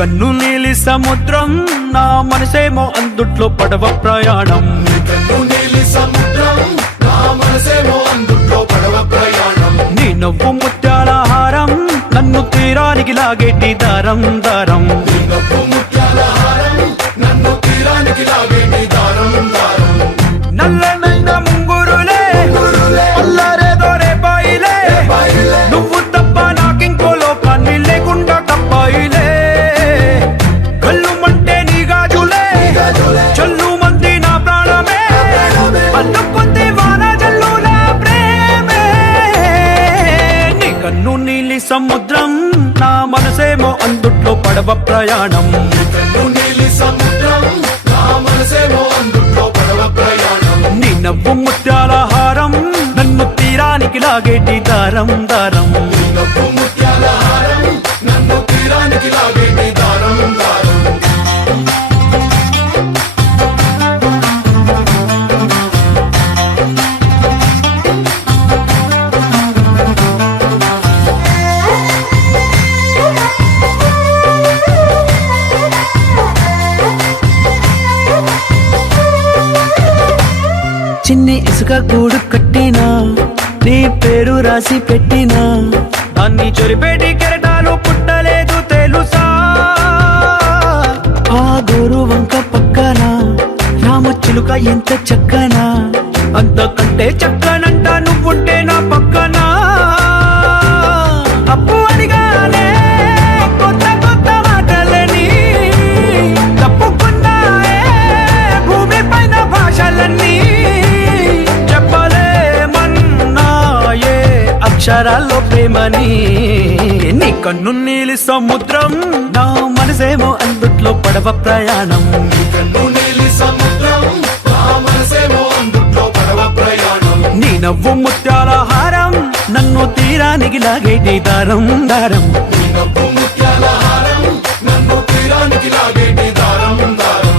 కన్ను నీలి సముద్రం నా మనసేమో అందుట్లో పడవ ప్రయాణం. కన్ను నీలి సముద్రం నా మనసేమో అందుట్లో పడవ ప్రయాణం. నీ నవ్వు ముత్యాల హారం నన్ను తీరానికి లాగేటి దారం దారం. నీ నవ్వు ముత్యాల హారం నన్ను తీరానికి లాగేటి దారం దారం. నల్లనైన ముంగురులే అల్లారేదో రేపాయిలే, నువ్వు తప్ప నాకింకో లోకాన్ని లేకుండా కప్పాయిలే. కళ్ళు మంటే నీ గాజులే చల్లు మంది నా ప్రాణమే, అల్లుకుంది వాన జల్లుల ప్రేమే. నీ కన్ను నీలి సముద్రం నా మనసేమో అందుట్లో పడవ ప్రయాణం. కన్ను నీలి సముద్రం నా మనసేమో అందుట్లో పడవ ప్రయాణం. నీ నవ్వు ముత్యాల హారం నన్ను తీరానికి లాగేటి దారం దారం. నీ నవ్వు ముత్యాల హారం నన్ను తీరానికి లాగేటి దారం దారం. చిన్ని ఇసుక గూడు కట్టినా నీ పేరు రాసి పెట్టినా, దాన్ని చొరిపేటి కెరటాలు పుట్టలేదు తెలుసా. ఆ గోరు వంక పక్కన రామచిలుక ఎంత చక్కనా, అంతకంటే చక్కనంట నువ్వుంటే నా పక్కన. అప్పు అడిగానే కొత్త కొత్త మాటలని, తప్పుకున్నాయే భూమి పైన భాషలన్నీ. చెప్పలేమన్నాయే అక్షరాల్లో ప్రేమని. నీ కన్ను నీలి సముద్రం నా మనసేమో అందుట్లో పడవ ప్రయాణం. కన్ను నీలి సముద్రం నా మనసేమో అందుట్లో పడవ ప్రయాణం. నీ నవ్వు ముత్యాల హారం నన్ను తీరానికి లాగేటి దారం దారం. నీ నవ్వు ముత్యాల హారం నన్ను తీరానికి లాగేటి దారం దారం.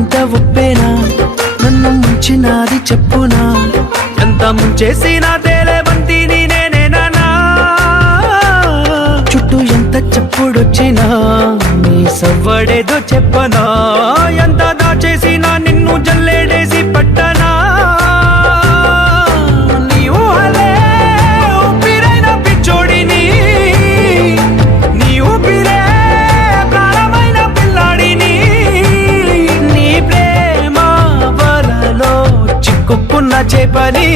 ఎంత ఒప్పేనా నన్ను ముంచినాది చెప్పునా, ఎంత ముంచేసినా తేలేవంతిని నేనేనా. చుట్టూ ఎంత చెప్పుడొచ్చినా నీ సవ్వడేదో చెప్పనా, ఎంత దాచేసినా నిన్ను జల్లేడేసి పట్టనా. నీ ఊహలే ఊపిరైన పిచ్చోడిని, నీ ఊపిరే ప్రాణమైన పిల్లాడిని. నీ ప్రేమ వలలో చిక్కుకున్న చేపని.